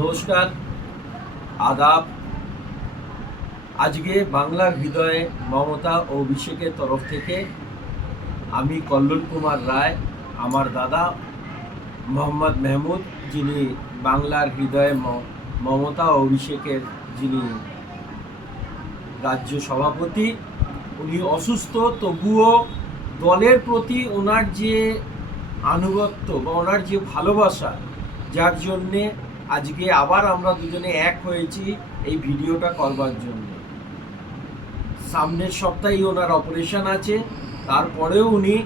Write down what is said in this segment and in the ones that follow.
নমস্কার, আদাব। আজকে বাংলার হৃদয়ে মমতা ও অভিষেকের তরফ থেকে আমি কল্লোল কুমার রায়, আমার দাদা মোহাম্মদ মেহমুদ, যিনি বাংলার হৃদয়ে মমতা ও অভিষেকের যিনি রাজ্য সভাপতি, উনি অসুস্থ, তবুও দলের প্রতি ওনার যে আনুগত্য বা ওনার যে ভালোবাসা, যার জন্যে আজকে আবার আমরা দুজনে এক হয়েছি এই ভিডিওটা করবার জন্য। সামনের সপ্তাহেই ওনার অপারেশন আছে, তারপরেও উনি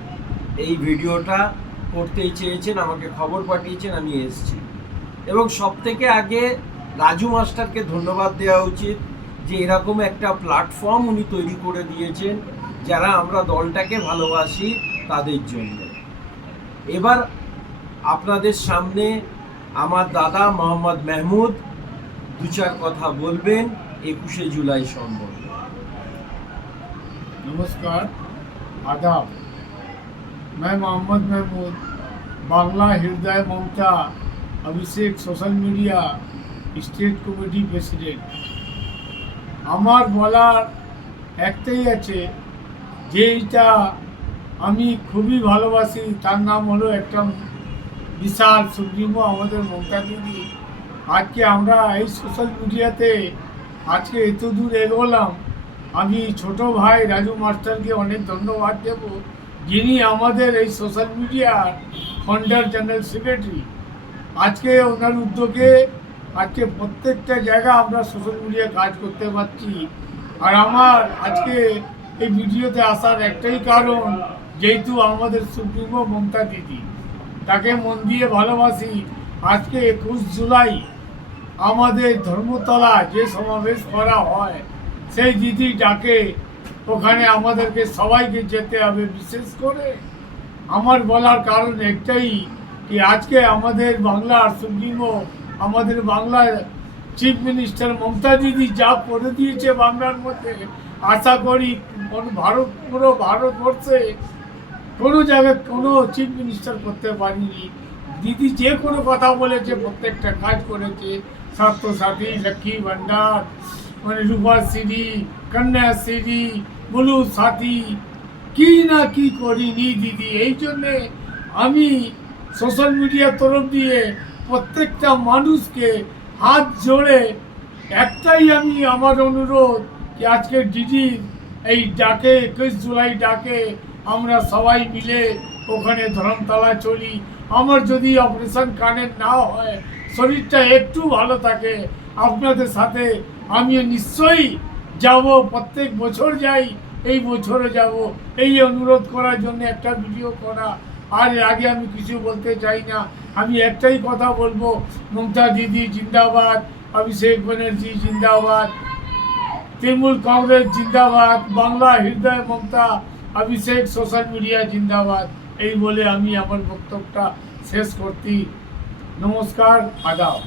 এই ভিডিওটা করতেই চেয়েছেন, আমাকে খবর পাঠিয়েছেন, আমি এসেছি। এবং সবথেকে আগে রাজু মাস্টারকে ধন্যবাদ দেওয়া উচিত যে এরকম একটা প্ল্যাটফর্ম উনি তৈরি করে দিয়েছেন যারা আমরা দলটাকে ভালোবাসি তাদের জন্য। এবার আপনাদের সামনে আমার দাদা মোহাম্মদ মেহমুদ দু চার কথা বলবেন 21শে জুলাই সম্বন্ধে। नमस्कार, आदाब। मैं मोहम्मद महमूद, बांग्ला हृदय Mamata Abhishek social media state committee president. আমার বলার একটাই আছে, যেটা আমি খুবই ভালোবাসি, তার নাম হলো একটা বিশাল সুপ্রিমো আমাদের মমতা দিদি। আজকে আমরা এই সোশ্যাল মিডিয়াতে আজকে এত দূর এগোলাম। আমি ছোট ভাই রাজু মাস্টারকে অনেক ধন্যবাদ দেব, যিনি আমাদের এই সোশ্যাল মিডিয়ার ফাউন্ডার জেনারেল সেক্রেটারি। আজকে ওনার উদ্যোগে আজকে প্রত্যেকটা জায়গায় আমরা সোশ্যাল মিডিয়া কাজ করতে পারছি। আর আমার আজকে এই ভিডিওতে আসার একটাই কারণ, যেহেতু আমাদের সুপ্রিমো মমতা দিদি, তাকে মন দিয়ে ভালোবাসি। আজকে 21 জুলাই আমাদের ধর্মতলা যে সমাবেশ করা হয়, সেই দিদি ডাকে, ওখানে আমাদেরকে সবাইকে যেতে হবে। বিশেষ করে আমার বলার কারণ একটাই, কি আজকে আমাদের বাংলার সুপ্রিমো, আমাদের বাংলার চিফ মিনিস্টার মমতা দিদি যা করে দিয়েছে বাংলার মধ্যে, আশা করি পুরো ভারতবর্ষে কোনো জায়গায় কোনো চিফ মিনিস্টার করতে পারেনি। দিদি যে কোনো কথা বলেছে, প্রত্যেকটা কাজ করেছে। স্বাস্থ্যসাথী, লক্ষ্মী ভান্ডার, মানে রূপাশ্রী, কন্যাশ্রী, ব্লু সাথী, কি না কি করিনি দিদি। এই জন্যে আমি সোশ্যাল মিডিয়ার তরফ দিয়ে প্রত্যেকটা মানুষকে হাত জোড়ে একটাই আমি আমার অনুরোধ, কি আজকে দিদির এই ডাকে 21 জুলাই ডাকে আমরা সবাই মিলে ওখানে ধর্মতলা চলি। আমার যদি অপারেশন কানের না হয়, শরীরটা একটু ভালো থাকে, আপনাদের সাথে আমিও নিশ্চয়ই যাব। প্রত্যেক বছর যাই, এই বছরে যাব। এই অনুরোধ করার জন্য একটা ভিডিও করা। আর আগে আমি কিছু বলতে চাই না, আমি একটাই কথা বলবো, মমতা দিদি জিন্দাবাদ, অভিষেক ব্যানার্জি জিন্দাবাদ, তৃণমূল কংগ্রেস জিন্দাবাদ, বাংলা হৃদয় মমতা অভিষেক সোশ্যাল মিডিয়া জিন্দাবাদ। এই বলে আমি আমার বক্তব্যটা শেষ করছি। নমস্কার, আদাব।